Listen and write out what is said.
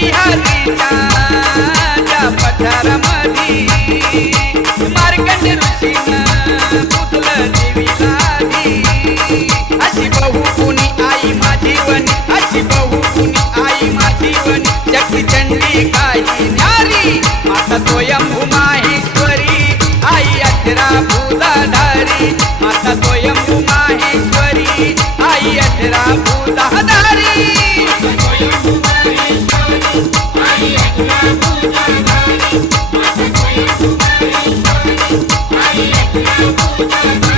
सह्याद्रीच्या त्या पठारामधी मार्कंड ऋषीनं पुतलं देवीला आधी. अशी बहु कुणी आई माझी वनी, अशी बहु कुणी आई माझी वनी, शक्ती चंडी काही न्यारी माता स्वयंभू माहेश्वरी आई अठरा भुजाधारी. माता स्वयंभू माहेश्वरी आई अठरा भुजाधारी. माता स्वयंभू माहेश्वरी आई अठरा भुजाधारी.